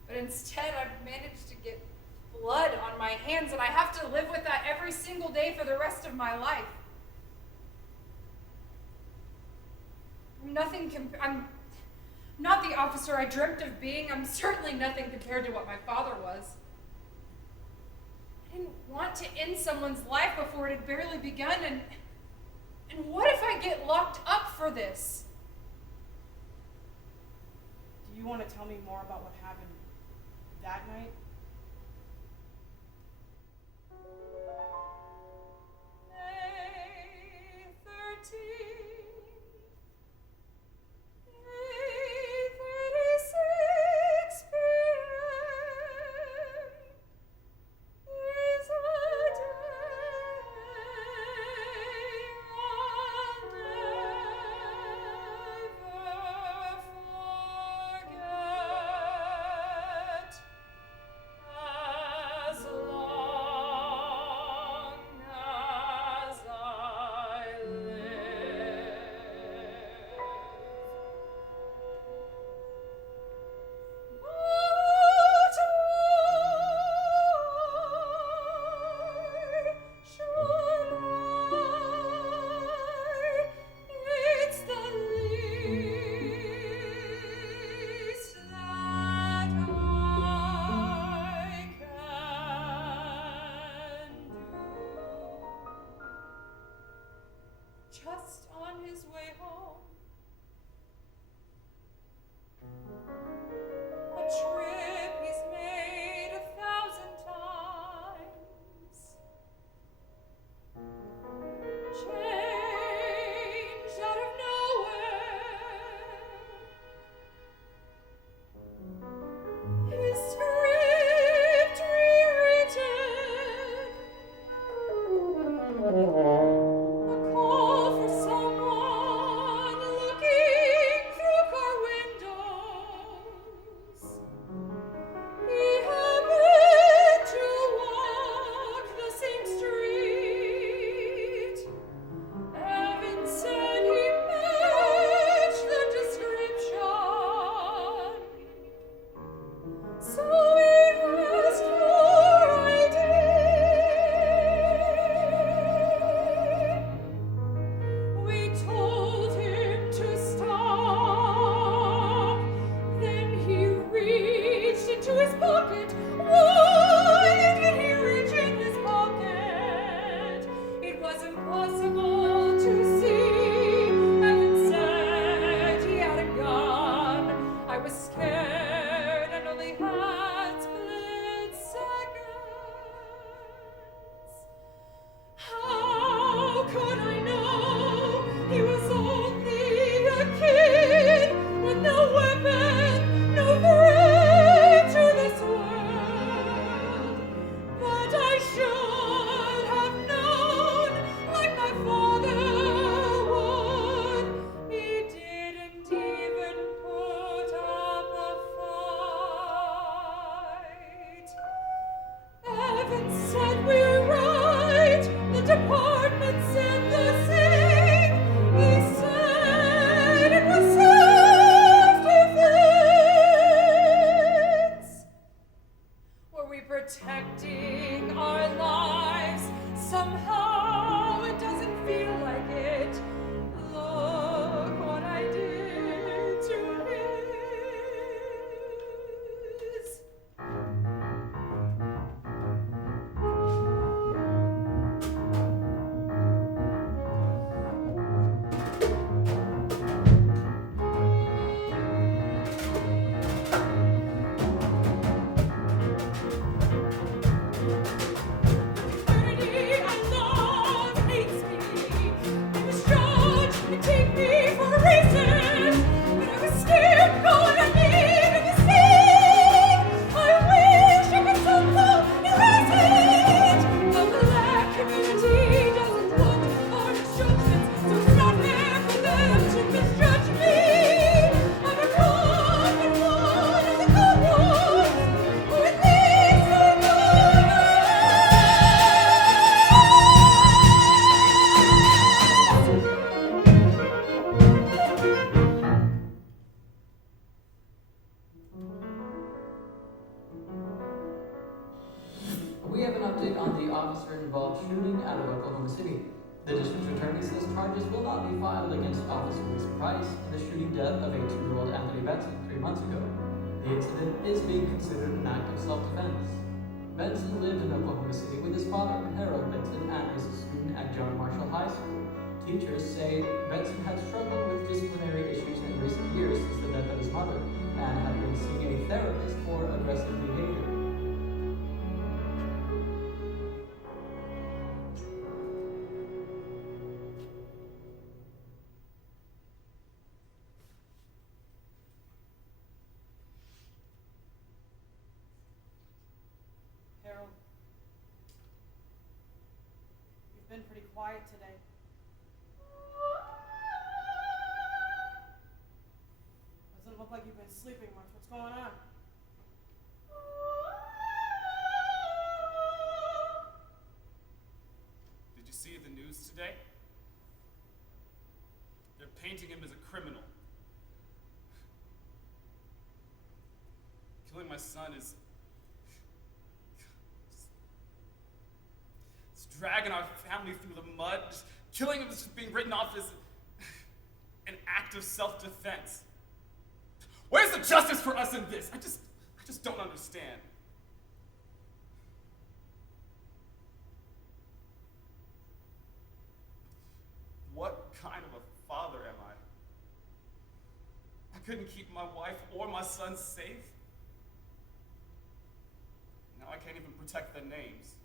But instead, I've managed to get blood on my hands, and I have to live with that every single day for the rest of my life. I'm not the officer I dreamt of being. I'm certainly nothing compared to what my father was. didn't want to end someone's life before it had barely begun, and what if I get locked up for this? Do you want to tell me more about what happened that night? May 13th, May 36 p.m. is a just on his way home. A trip he's made 1,000 times. Changed out of nowhere. His script rewritten. A call for someone looking through car windows. He happened to walk the same street. Evan said he matched the description. So he asked for ID. We told him to stop. Then he reached into his pocket. Why did he reach in his pocket? It was impossible to see. Evan said he had a gun. I was scared and only had split seconds. How could I know he was only a kid with no weapon, no threat to this world? But I should have known, like my father would. He didn't even put up a fight. Evan said we're right. The department said the same. He said it was self-defense. Were we protecting our lives? Somehow it doesn't feel like it. Look what I did to his. Community I love hates me. They misjudge and take me for a reason. But I was scared going I made a mistake. I wish I could somehow erase it. The black community doesn't want honest judgments, so it's not fair for them to misjudge me. I'm a common one of the good ones, who at least I know. We have an update on the officer-involved shooting out of Oklahoma City. The district attorney says charges will not be filed against Officer Reese Price in the shooting death of 18-year-old Anthony Benson 3 months ago. The incident is being considered an act of self-defense. Benson lived in Oklahoma City with his father, Harold Benson, and was a student at John Marshall High School. Teachers say Benson had struggled with disciplinary issues in recent years since the death of his mother, and had been seeing a therapist for aggressive behavior. Harold, you've been pretty quiet today. Doesn't look like you've been sleeping much. What's going on? Did you see the news today? They're painting him as a criminal. Killing my son is it's dragging our family through the mud. Just killing him is just being written off as an act of self-defense. Where's the justice for us in this? I just don't understand. What kind of a father am I? I couldn't keep my wife or my son safe. Now I can't even protect their names.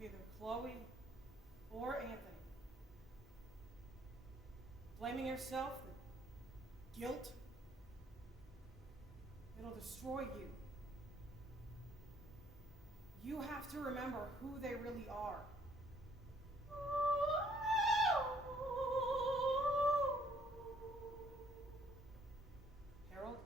With either Chloe or Anthony. Blaming yourself, the guilt, it'll destroy you. You have to remember who they really are. Harold?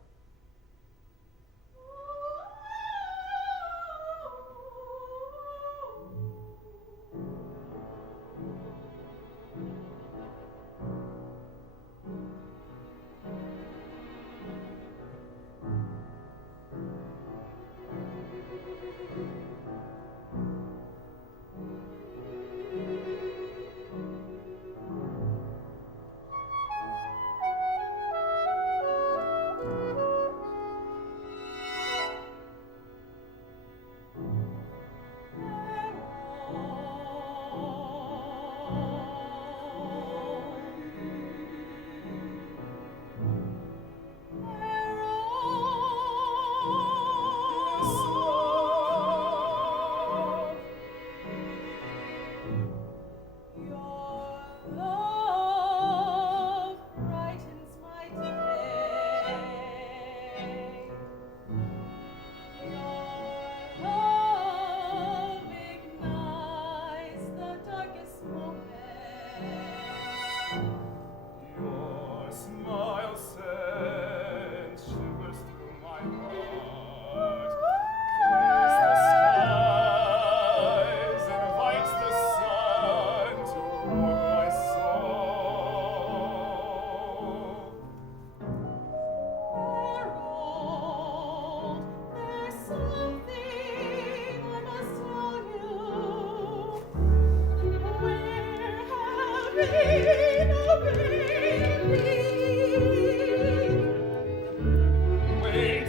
Wait,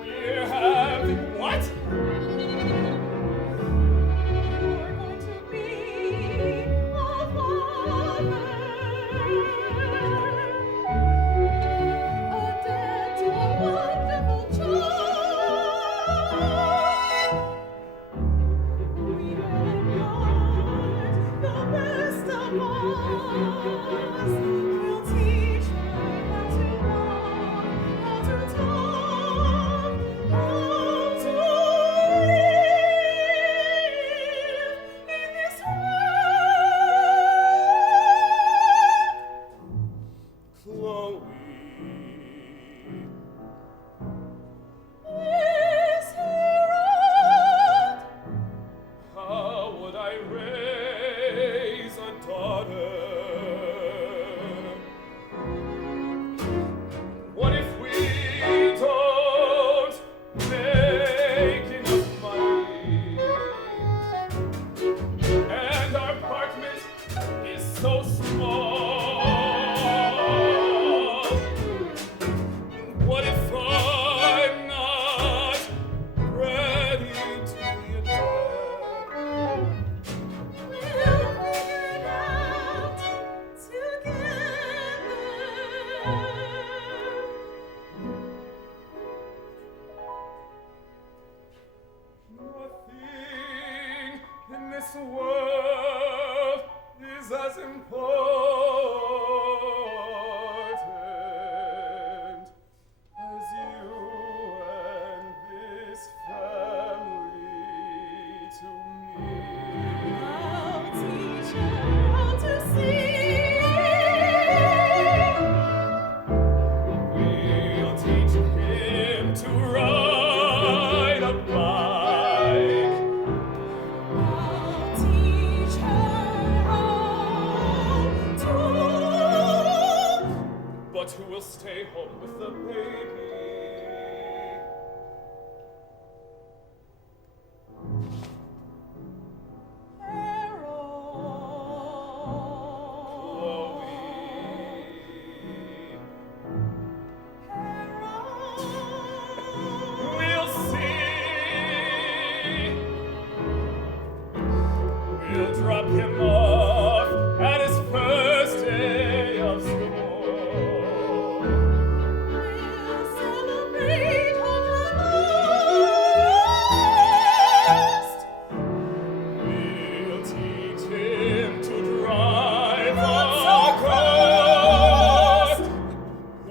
we're having what? You're going to be a father, a dad to a wonderful child. We will impart the best of us. We'll teach who will stay home with the baby. We'll see. We'll drop him off at his first day of school. We'll celebrate on the We'll teach him to drive a car.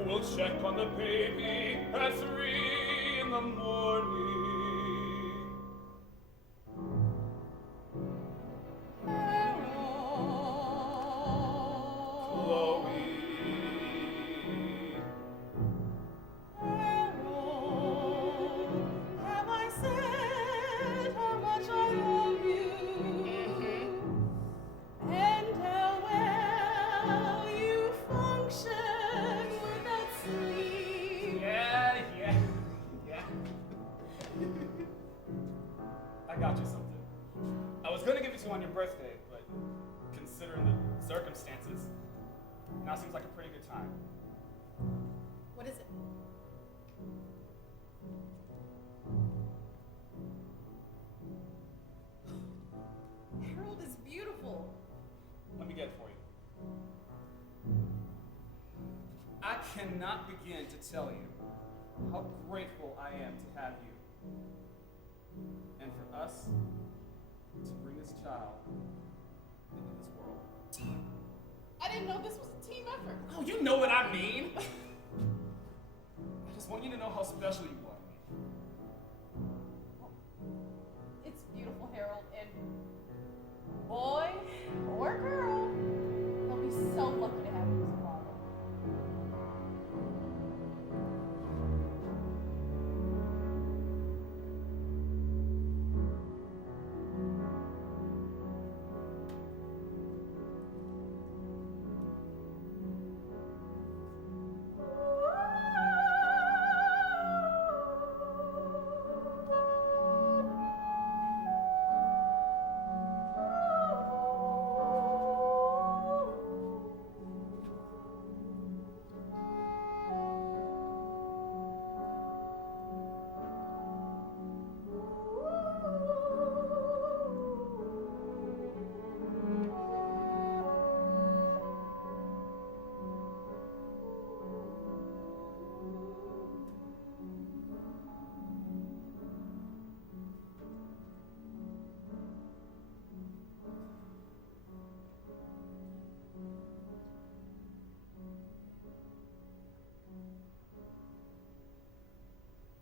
We'll check on the baby at 3 in the morning. Chloe. Have I said how much I love you? And how well you function without sleep? Yeah. I got you something. I was gonna give it to you on your birthday, but considering the circumstances, now seems like a pretty good time. What is it? Harold is beautiful. Let me get it for you. I cannot begin to tell you how grateful I am to have you. And for us to bring this child into this world. I didn't know this was a team effort. Oh, you know what I mean. I just want you to know how special you are to me. It's beautiful, Harold, and boy or girl, they'll be so lucky to have you as a father.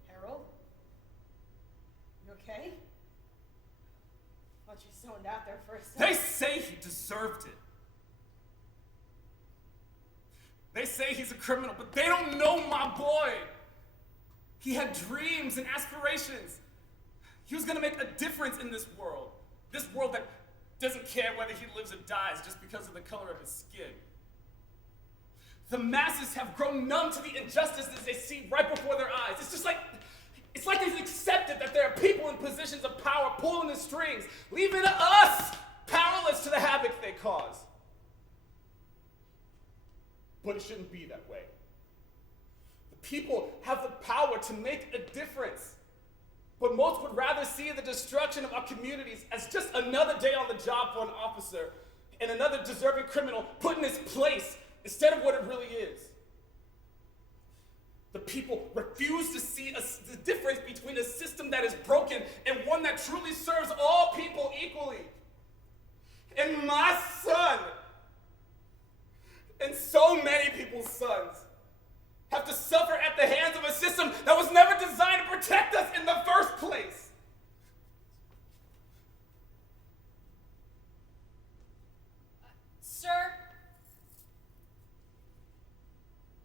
Harold? You okay? Thought you zoned out there for a They second. say he deserved it. They say he's a criminal, but they don't know my boy. He had dreams and aspirations. He was gonna make a difference in this world. This world that doesn't care whether he lives or dies just because of the color of his skin. The masses have grown numb to the injustices they see right before their eyes. It's like they've accepted that there are people in positions of power pulling the strings, leaving us powerless to the havoc they cause. But it shouldn't be that way. The people have the power to make a difference. But most would rather see the destruction of our communities as just another day on the job for an officer and another deserving criminal put in his place instead of what it really is. The people refuse to see the difference between a system that is broken and one that truly serves all people equally. And my son, and so many people's sons, have to suffer at the hands of a system that was never designed to protect us in the first place. Sir,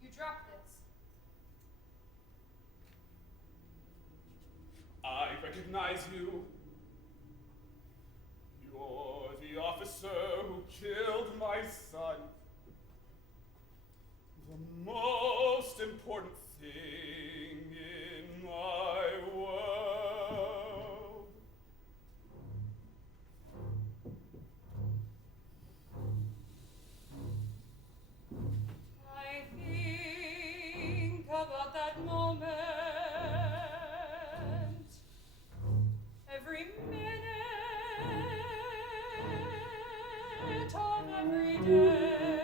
you dropped this. I recognize you. You're the officer who killed my son. The most about that moment. Every minute of every day.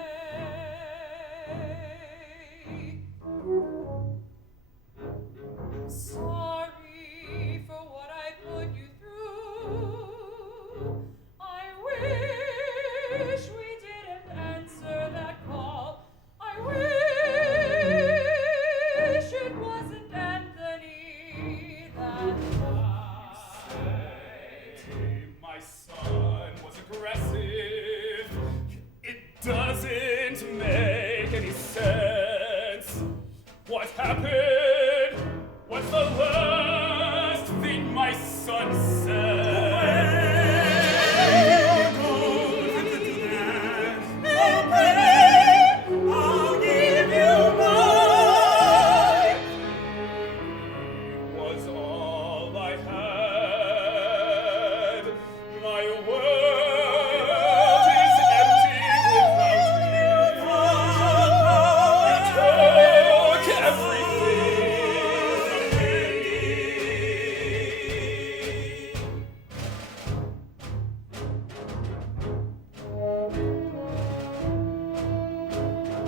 I'm sorry for what I put you through. I wish we didn't answer that call. I wish it wasn't Anthony that Say my son was aggressive. It doesn't make any sense. What happened? What's the last thing my son said? I'll give you mine. Was all I had. My world is empty without you. You took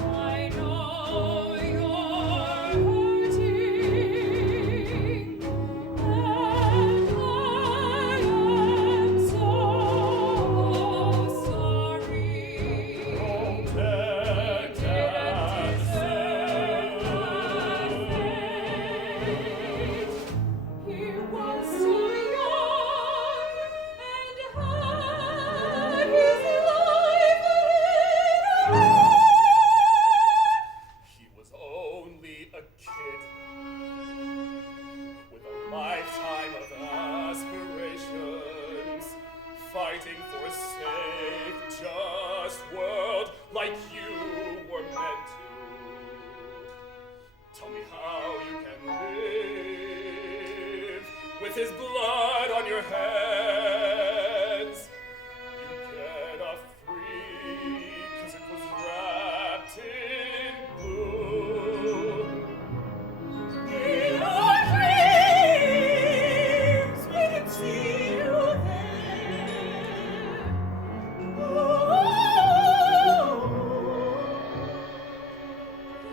I know you're hurting, and I am so sorry. You didn't deserve my fate. He was so young and had his life ahead of him. He was only a kid with a lifetime of aspirations, fighting for a safe, just world like you were meant to. Tell me how you can live with his blood on your hands. You get off free 'cause it was wrapped in blue. In our dreams, we can see you there.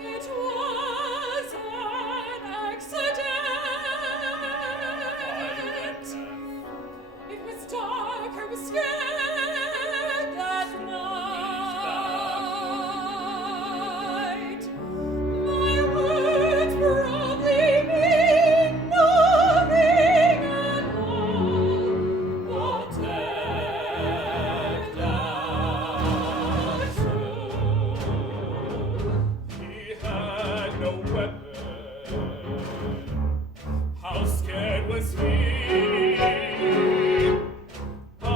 It was an accident. It was dark, I was scared that night. My words probably mean nothing at all, but take that truth. He had no weapon. How scared was he? I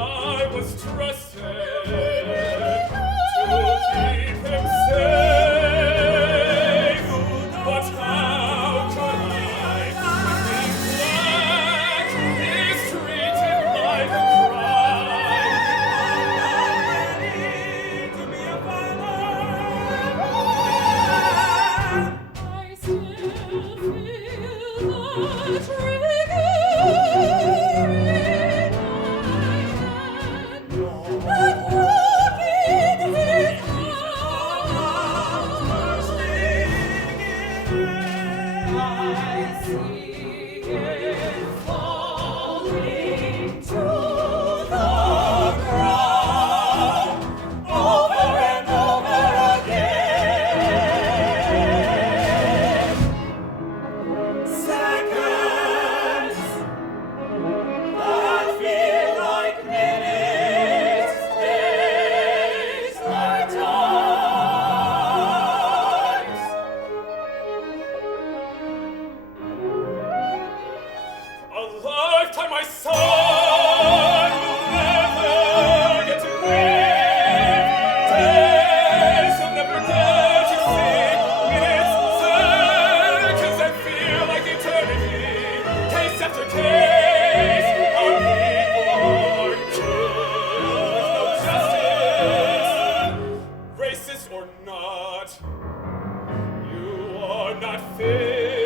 was trusted to keep him safe. But how could I, being black, is treated like a crime? To be a father. I still feel the trigger in my hand. That look in his eyes. I see it falling to the ground over and over again. Seconds that feel like minutes, days like times. A lifetime, my son will never get to live. Days he'll never get to see. Minutes, seconds that feel like eternity. Case after case, our people are killed with no justice. Racist or not, you are not fail